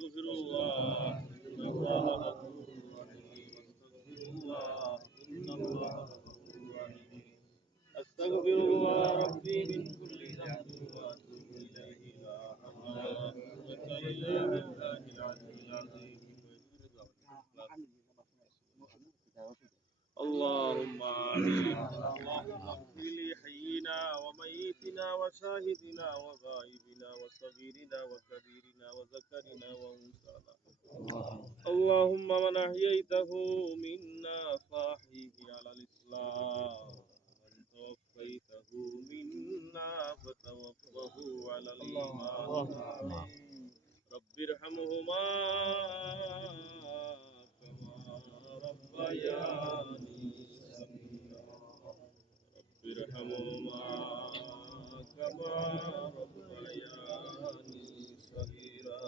أستغفر الله إن الله غفور رحيم أستغفر الله إن الله غفور رحيم أستغفر الله ربي من كل ذنب وأتوب إليه لا حول ولا قوة إلا بالله العلي العظيم اللهم آمين اللهم اغفر لحينا وميتنا وشاهدنا وغائبنا وصغيرنا وكبيرنا وذكرنا وأنثانا اللهم من أحييته منا فأحيه على الإسلام ومن توفيته منا فتوفه على الإيمان رب ارحمهما كما ربياني صغيرا رب ارحمهما كما ربياني صغيرا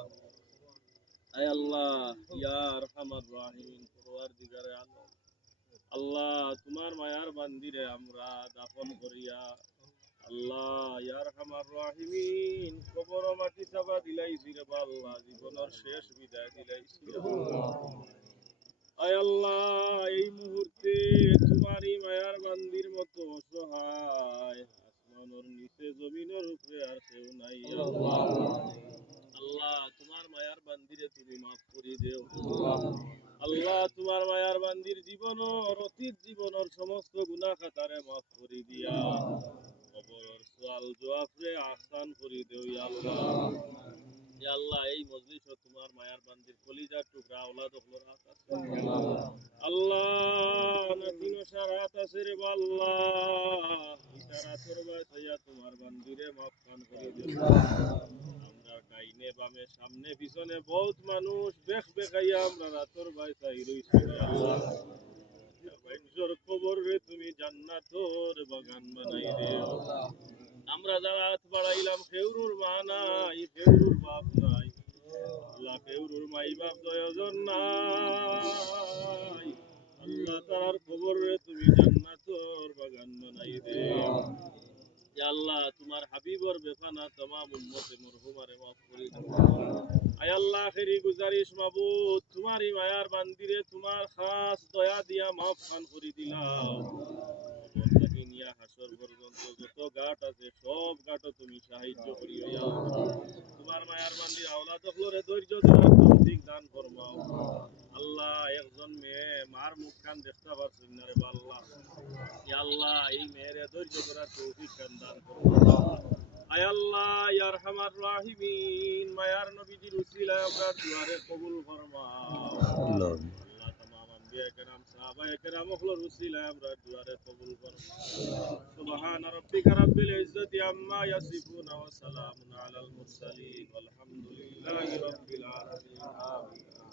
আয় আল্লাহ ইয়া আরহামার রাহিমিন পরওয়ারদিগারে আলম আল্লাহ তোমার মায়ার বান্দিরে আমরা দাফন করিয়া আল্লাহ ইয়া আরহামার রাহিমিন কবর মাটি চাপা দিলাইছি রে আল্লাহ জীবনের শেষ বিদায় দিলাইছি আয় আল্লাহ এই মুহূর্তে তোমারই মায়ার বান্দির মতো অসহায় আসমানের নিচে জমিনের উপরে আর কেউ নাই আল্লাহ আল্লাহ তোমার মায়ার বান্দিরে তুমি মাফ করে দেও আল্লাহ তোমার মায়ার বান্দির জীবনের অতীত জীবনের সমস্ত গুনাহ খাতারে মাফ করে দিয়া কবরের সওয়াল জবাবরে আসান করে দেও ইয়া আল্লাহ ইয়া আল্লাহ এই মজলিসে তোমার মায়ার বান্দির কলিজার টুকরা আওলাদ হলোর হাত আছে আল্লাহ নাতিন সারাত আছে রে আল্লাহ ইতারা করবা তাইয়া তোমার বান্দিরে মাফ কান করে দেও আমরা ডাইনে বামে সামনে পিছনে বহুত মানুষ বেখ বেখাইয়া আমরা রাতর বাই চাই রইছি আল্লাহ বাইজর কবর রে তুমি জান্নাতর বাগান বানাই দেও আমরা যারা হাত বাড়াইলাম কেউরুর মা নাই কেউরুর বাপ নাই আল্লাহ কেউরুর মাই বাপ দয়জন নাই আল্লাহ তার কবর রে তুমি জান্নাতর বাগান বানাই দেও ইয়া আল্লাহ তোমার হাবিবর বেফানা तमाम উম্মতে মরহুমারে মাফ করে দাও আয় আল্লাহ আখেরি গুজারিশ মাবুদ তোমারই মায়ার বান্দিরে তোমার খাস দয়া দিয়া মাফ খান করে দিলাও কবর থেকে নিয়া হাসর পর্যন্ত যত ঘাট আছে সব ঘাটও তুমি সাহায্য করিও ইয়া আল্লাহ তোমার মায়ার বান্দির আওলাদ হলরে ধৈর্য ধরার তৌফিক দান ফরমাও আল্লাহ একজন মেয়ে মার মুখখান দেখতে পারছেন না রে আল্লাহ ইয়া আল্লাহ এই মেয়েরে ধৈর্য ধরার তৌফিক দান ফরমাও আয় আল্লাহ ইয়া আরহামার রাহিমিন মায়ার নবীজির উসিলায় আমরা দুয়ারে কবুল ফরমাও আল্লাহ तमाम अंबिया کرام সাহাবায়ে کرام হলোর উসিলায় আমরা দুয়ারে কবুল ফরমাও সুবহান রাব্বিকা রাব্বিল ইজ্জাতি আম্মা ইয়াসিফুন ওয়া সালামুন আলাল মুরসালিন ওয়ালহামদুলিল্লাহি রাব্বিল আলামিন